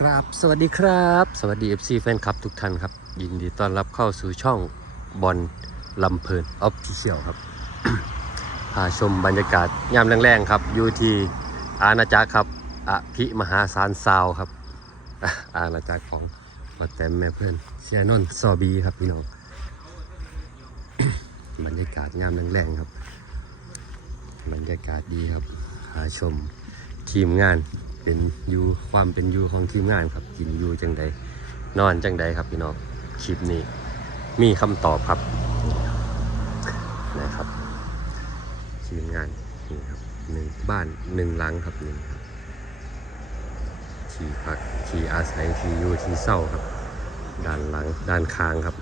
กราบสวัสดีครับ สวัสดี FC แฟนคลับทุกท่านครับ ยินดีต้อนรับเข้าสู่ช่องบอลลำเพลินออฟฟิเชียลครับ พาชมบรรยากาศยามแรงๆครับ อยู่ที่อาณาจักรครับอภิมหาสารซาวครับ อาณาจักรของมาแต้มแม่เพื่อนเชียนนซอบีครับพี่น้องบรรยากาศยามแรงๆครับ บรรยากาศดีครับพาชมทีมงาน เป็นอยูความเป็นอยูของทีมงานครับ กินอยูจังใดนอนจังใดครับพี่น้องคลิปนี้ มีคำตอบครับนะครับทีมงานนี่ครับหนึ่งบ้านหนึ่งหลังครับนี่ครับที่พักที่อาศัยที่อยู่ที่เศร้าครับ ด้านหลังด้านข้างครับ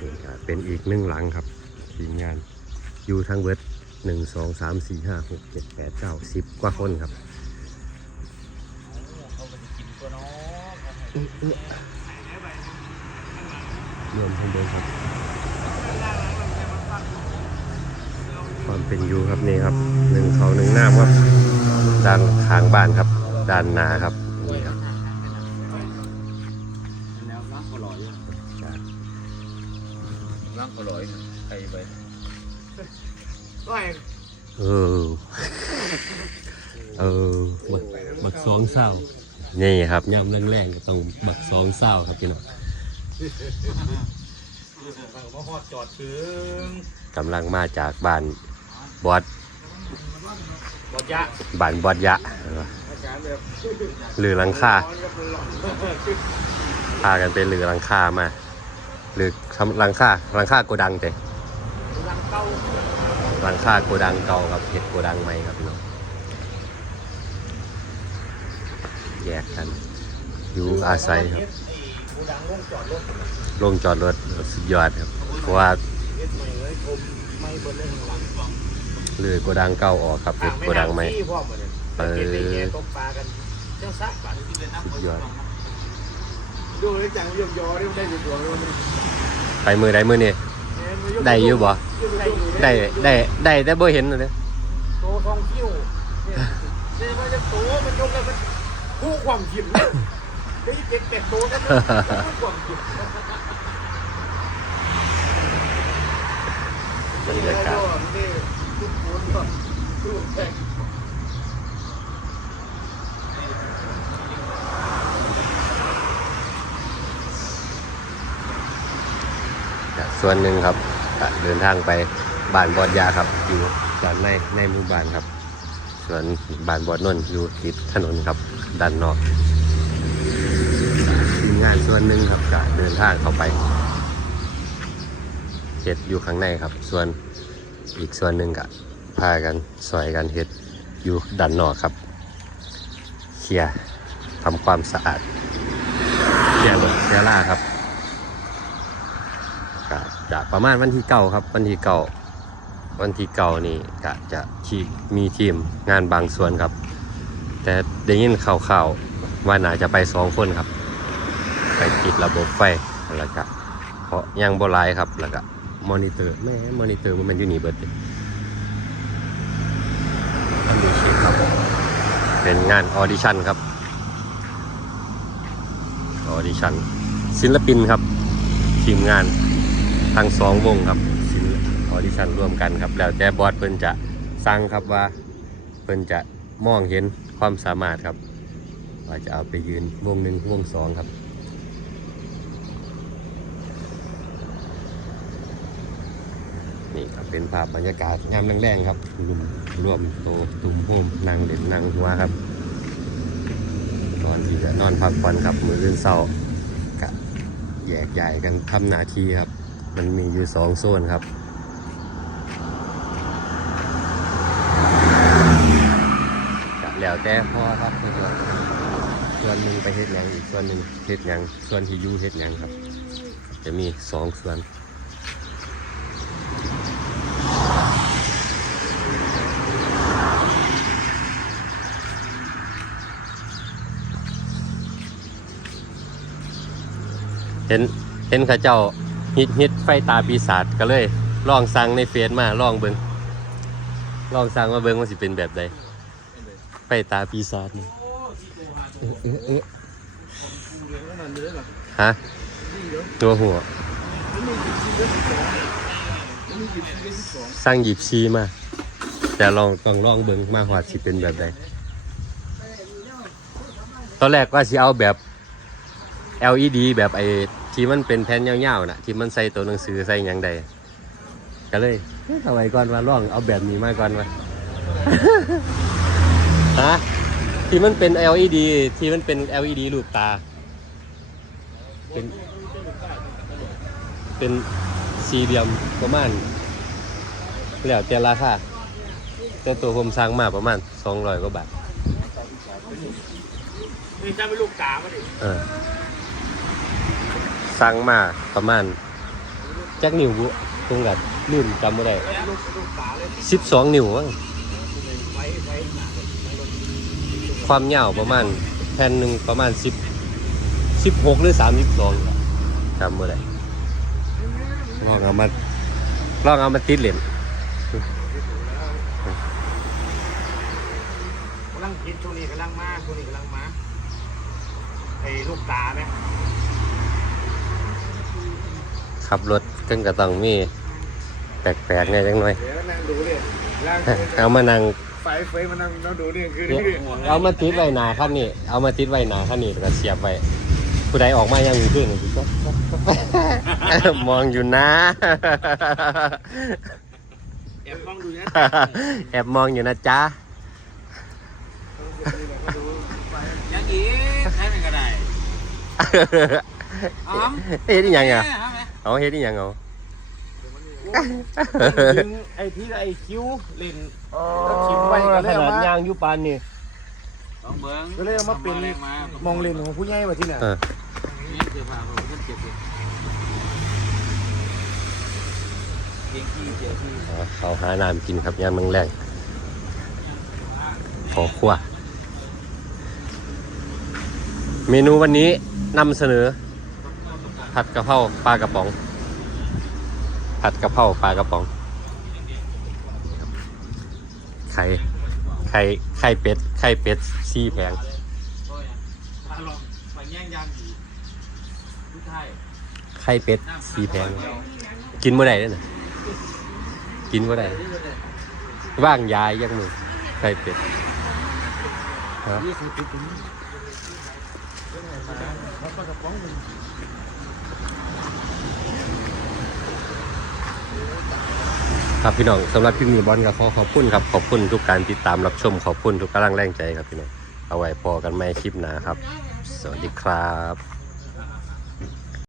นี่ก็เป็นอีกหนึ่งหลังครับทีมงานอยู่ทั้งเบิดหนึ่งสองสามสี่ห้าหกเจ็ดแปดเก้าสิบกว่าคนครับ เขาก็จะกินตัวน้อง รวมทั้งเดิมครับ ความเป็นอยู่ครับนี่ครับหนึ่งเขาหนึ่งน้ำครับด้านข้างบ้านครับ ด้านนาครับนี่ครับร่างก็ลอยอยู่จากร่างก็ลอยไปไปเออ เออบักบักสองเศร้า นี่ครับย่ำแรงๆก็ต้องบักสองเศร้าครับพี่น้องมาหอดจอดถึงกำลังมาจากบ้านบอดบอดยะบ้านบอดยะอาการแบบหรือหลังคาร้อนกับหลอนพากันไปหรือหลังคามาหรือทำหลังคาหลังคาโกดังเตะรังเก้าหลังคาโกดังเก่าครับเห็ดโกดังใหม่ครับพี่น้อง แยกกัน อยู่อาศัยครับไอ้กูดังจอดรถลงจอดรถสุดยอดครับ เพราะว่าเลยโกดังเก่าออกครับเห็ดโกดังใหม่ที่พ่อมาเนี่ยเออเก็บไปแย่ต้มปลากันเจ้าซักปันที่เป็นน้ำสุดยอดดูเลยจังยมยอที่ได้ดูดวเลยไปมือใดมือนี่ได้อยู่บ่ได้ได้ได้ได้แต่บ่เห็นเลยโตทองคิ้วเนี่ยมันจะโตมันยกแล้วมัน ผู้ความหิมเนี่ยได้เด็กเด็กโตกันนะผู้ความหิมบรรยากาศนี่ทุกคนก็ทุกแข่งส่วนหนึ่งครับก็เดินทางไปบ้านบอดยาครับ อยู่ด้านในในหมู่บ้านครับ ส่วนบานบอดนนอยู่ติดถนนครับด้านนอกทีมงานส่วนหนึ่งครับก็เดินทางเข้าไปเฮ็ดอยู่ข้างในครับ ส่วนอีกส่วนหนึ่งก็พากันซอยกันเฮ็ดอยู่ด้านนอกครับเคลียร์ทำความสะอาดเคลียร์รถเคลียร์ล่าครับก็จะประมาณวันที่เก่าครับวันที่เก่า วันที่เก่านี่ก็จะที่มีทีมงานบางส่วนครับ แต่ได้ยินข่าวๆว่าน่าจะไปสองคนครับ ไปติดระบบไฟแล้วก็เพราะยังบรายครับแล้วก็มอนิเตอร์แม่มอนิเตอร์มันเป็นอยูนี่เบิร์ดเลยทำดูชิคครับ เป็นงานออดิชั่นครับออดิชั่นศิลปินครับ ทีมงานทั้งสองวงครับ ออดิชั่นร่วมกันครับ แล้วแต่บอสเพิ่นจะสั่งครับว่าเพิ่นจะมองเห็นความสามารถครับว่าจะเอาไปยืนวงหนึ่งวงสองครับนี่ครับเป็นภาพบรรยากาศยามแรงๆครับรวมรวมโตตุ่มโฮมนั่งเด่นนั่งหัวครับ ตอนที่จะนอนพักผ่อนครับมืออื่นเศร้ากะแยกย้ายกันทำหน้าที่ครับ มันมีอยู่สองโซนครับ ก็ แล้วแต่พ่อครับเพื่อนส่วนหนึ่งไปเฮ็ดหยังอีกส่วนหนึ่งเฮ็ดหยังส่วนที่อยู่เฮ็ดหยังครับ จะมีสองส่วนเห็นเห็นข้าเจ้าฮิตฮิตไฟตาปีศาจก็เลยลองสั่งในเฟซมาลองเบิงลองสั่งมาเบิงว่าสิเป็นแบบใด ไฟตาปีศาจนี่เออเออเออฮะตัวหัว สร้างหยิบซีมา แต่ลองต้องลองเบิ่งมาหอดสิเป็นแบบใดตอนแรกว่าสิเอาแบบ LED แบบไอ้ที่มันเป็นแผ่นยาวๆน่ะ ที่มันใส่ตัวหนังสือใส่หยังใดก็เลยเอ๊ะเอาไว้ก่อนว่าลองเอาแบบนี้มาก่อนว่า ฮะที่มันเป็น LED ที่มันเป็น LED รูปตา เป็น เป็นสี่เหลี่ยมประมาณแล้วแต่ราคาแต่ตัวผมสร้างมาประมาณสองร้อยกว่าบาทนี่จะเป็นลูกกามาดิเออสร้างมาประมาณจักนิ้วบุตรงกับรุ่นจำไม่ได้แล้วลูกลูกกาเลยสิบสองนิ้วมั้ง ไว้ไว้หนาไว้รถ ความยาวประมาณแผ่นหนึ่งประมาณสิบสิบหกหรือสามสิบสองจำไม่ได้ลองเอามาลองเอามาติดเหรียญกำลังคิดช่วงนี้กำลังมาช่วงนี้กำลังมาไอ้ลูกตาไหมขับรถก็กระต้องมีแปลกๆเนี่ยจังหน่อยเดี๋ยวนั่งดูเลยล่าง เอามานั่งไฟเฟยมานั่งนั่งดูนี่คือนี่ดิเอามาติดไว้หนาขั้นนี้เอามาติดไว้หนาขั้นนี้แล้วก็เสียบไว้ผู้ใดออกมายังมีขึ้นก็มองอยู่นะแอบมองดูนะแอบมองอยู่นะจ๊ะยังอีกให้มันก็ได้อ้ำเฮ็ดอีหยังอะแม่ไหมเอาเฮ็ดอีหยังเอา ดึงไอ้ที่ไอ้คิ้วเล่นแล้วขีดไว้ก็เลยขเอานาดมายางอยู่ปานนี่ต้องเบิ้งก็เลยเอามาเป็นแรงมามองเล่นของผู้ใหญ่ว่าที่ไหนเออนี่เสื้อผ้าผมก็เจ็บอยู่เก่งที่เจ็บที่เอาเขาหาน้ำกินครับยามแมงแรงขอขั้วเมนูวันนี้นำเสนอ ผัดกะเพราปลากระป๋อง ผัดกะเพราปลากระป๋อง ไข่ ไข่ ไข่เป็ด ไข่เป็ดซี่แผงไข่เป็ดซี่แผงกินเมื่อไหร่เนี่ยนะกินเมื่อไหร่ว่างยายยังมือไข่เป็ดฮะยี่สิบปีถึงเขาปลากระป๋องมัน ครับพี่น้องสำหรับคลิปนี้บอลกับขอขอบคุณครับขอบคุณทุกการติดตามรับชมขอบคุณทุกกำลังแรงใจครับพี่น้องเอาไว้พอกันไม่คลิปหนาครับ สวัสดีครับ